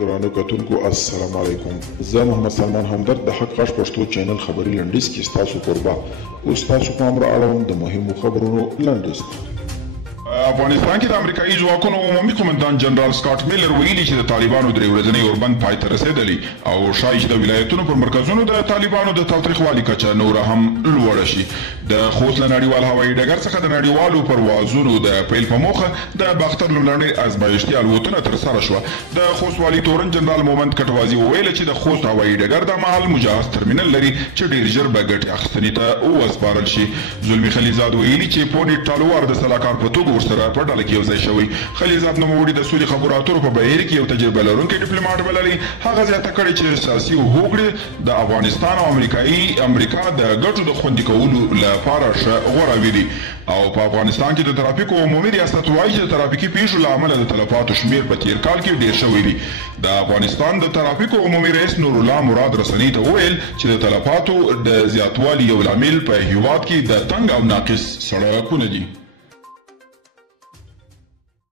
درانه کتونکو السلام علیکم. زه محمد سلمان همدرد د حق غږ پښتو چینل خبري لنډیز کې ستاسو قربا اوس تاسو پام را اړوم د مهمو خبرونو لنډیز. افغانستان کې د امریکایي ځواکونو عمومي قومندان جنرال سکاټ میلر ویلي چې د طالبانو درې ورځنی اوربند پای ته رسېدلی او ښایي چې د ولایتونو پر مرکزونو د طالبانو د تاوتریخوالي کچه نوره هم لوړه شي. د خوست له نړیوال هوایي ډګر څخه د نړیوالو پروازونو د پیل په موخه د باختر لومړنۍ ازمایښتي الوتنه ترسره شوه. د خوست والي تورن جنرال مومند کټوازي وویل چې د خوست هوایي ډګر د مهال مجهز ترمینل لري چې ډېر ژر به ګټې اخیستنې ته وسپارل شي. زلمي خلیزاد ویلي چې پونیټ ټالوار د سلاکار په توګه ورسره په ډله کې یوځای شوی. خلیزاد نوموړي د سولې خبرو اترو په بهیر کې یو تجربه لرونکی ډیپلوماټ بللی. هغه زیاته کړې چې سیاسي هوکړې د افغانستان او امریکا د ګټو د خوندي کولو لپاره ښه غوره دي او په افغانستان کې د ترافیکو عمومي ریاست وایي چې د ترافیکي پیښو له امله د تلفاتو شمیر په تیر کال کې ډیر شوی دی. د افغانستان د ترافیکو عمومي رئیس نور الله مراد رسنۍ ته وویل چې د تلفاتو د زیاتوالي یو لامل په هیواد کې د تنګ او ناقص سړکونه دي.